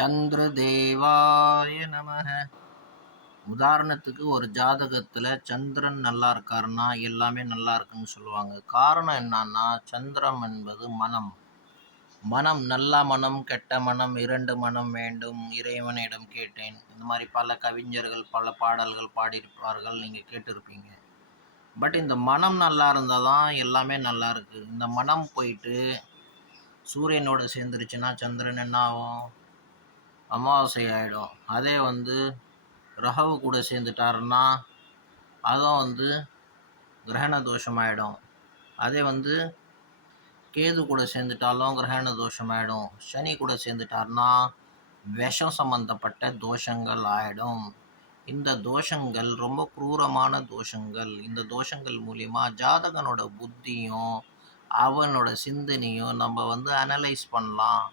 சந்திரதேவாய நமக. உதாரணத்துக்கு ஒரு ஜாதகத்தில் சந்திரன் நல்லா இருக்காருன்னா எல்லாமே நல்லா இருக்குன்னு சொல்லுவாங்க. காரணம் என்னன்னா, சந்திரம் என்பது மனம். மனம் நல்ல மனம் கெட்ட மனம் இரண்டு மனம் வேண்டும் இறைவனிடம் கேட்டேன். இந்த மாதிரி பல கவிஞர்கள் பல பாடல்கள் பாடியிருப்பார்கள், நீங்கள் கேட்டிருப்பீங்க. பட் இந்த மனம் நல்லா இருந்தால் தான் எல்லாமே நல்லா இருக்குது. இந்த மனம் போயிட்டு சூரியனோட சேர்ந்துருச்சுன்னா சந்திரன் என்ன ஆகும்? அமாவாசை ஆகிடும். அதே ரகு கூட சேர்ந்துட்டாருன்னா அதுவும் கிரகண தோஷமாயிடும். அதே கேது கூட சேர்ந்துட்டாலும் கிரகண தோஷமாயிடும். சனி கூட சேர்ந்துட்டாருன்னா விஷம் சம்பந்தப்பட்ட தோஷங்கள் ஆயிடும். இந்த தோஷங்கள் ரொம்ப குரூரமான தோஷங்கள். இந்த தோஷங்கள் மூலிமா ஜாதகனோட புத்தியும் அவனோட சிந்தனையும் நம்ம அனலைஸ் பண்ணலாம்.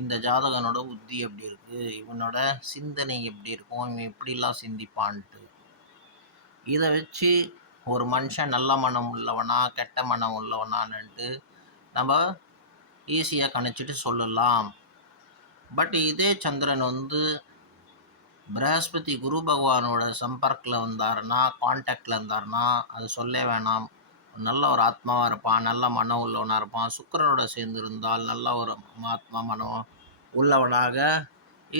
இந்த ஜாதகனோட புத்தி எப்படி இருக்குது, இவனோட சிந்தனை எப்படி இருக்கும், இவன் எப்படிலாம் சிந்திப்பான்ட்டு இதை வச்சு ஒரு மனுஷன் நல்ல மனம் உள்ளவனா கெட்ட மனம் உள்ளவனான்ட்டு நம்ம ஈஸியாக கணிச்சிட்டு சொல்லலாம். பட் இதே சந்திரன் பிரகஸ்பதி குரு பகவானோட சம்பர்க்கில் வந்தாருன்னா, கான்டாக்டில் இருந்தாருன்னா அது சொல்ல வேணாம். நல்ல ஒரு ஆத்மாவாக இருப்பான், நல்ல மனம் உள்ளவனாக இருப்பான். சுக்கிரனோட சேர்ந்து இருந்தால் நல்ல ஒரு ஆத்மா மனம் உள்ளவனாக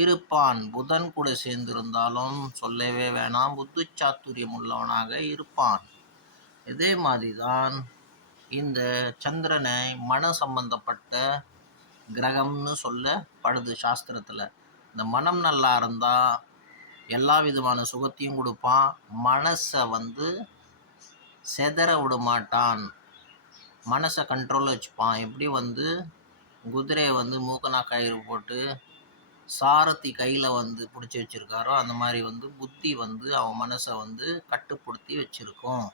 இருப்பான். புதன் கூட சேர்ந்திருந்தாலும் சொல்லவே வேணாம், புத்தி சாத்துரியம் உள்ளவனாக இருப்பான். இதே மாதிரி தான் இந்த சந்திரனை மன சம்பந்தப்பட்ட கிரகம்னு சொல்லப்படுது சாஸ்திரத்தில். இந்த மனம் நல்லா இருந்தால் எல்லா விதமான சுகத்தையும் கொடுப்பான். மனசை செதற விட மாட்டான். மனசை கண்ட்ரோலில் வச்சுப்பான். எப்படி குதிரையை மூக்கனா கயிறு போட்டு சாரதி கையில் பிடிச்சி வச்சுருக்காரோ அந்த மாதிரி புத்தி அவன் மனசை கட்டுப்படுத்தி வச்சுருக்கோம்.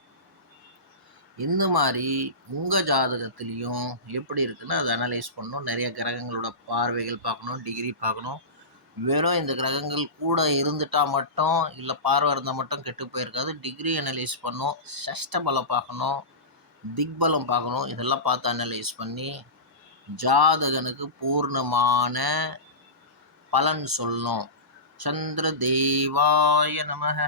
இந்த மாதிரி உங்கள் ஜாதகத்துலேயும் எப்படி இருக்குன்னு அதை அனலைஸ் பண்ணணும். நிறைய கிரகங்களோட பார்வைகள் பார்க்கணும், டிகிரி பார்க்கணும். வெறும் இந்த கிரகங்கள் கூட இருந்துட்டால் மட்டும் இல்லை, பார்வை இருந்தால் மட்டும் கெட்டு போயிருக்காது. டிகிரி அனலைஸ் பண்ணணும், சஷ்டபலம் பார்க்கணும், திக்பலம் பார்க்கணும். இதெல்லாம் பார்த்து அனலைஸ் பண்ணி ஜாதகனுக்கு பூர்ணமான பலன் சொல்லணும். சந்திர தேவாய நமக.